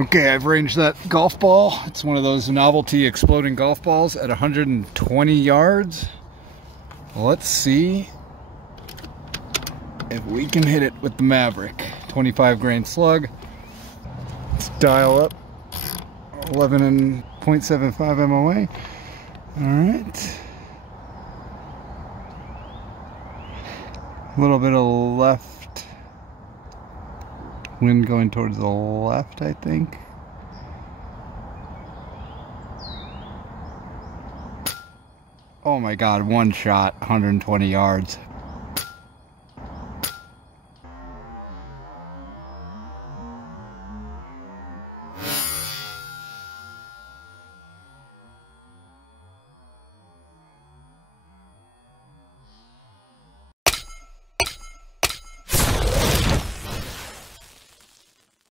Okay, I've ranged that golf ball. It's one of those novelty exploding golf balls at 120 yards. Let's see if we can hit it with the Maverick. 25 grain slug. Let's dial up 11.75 MOA. Alright. A little bit of left. Wind going towards the left, I think. Oh my god, one shot, 120 yards.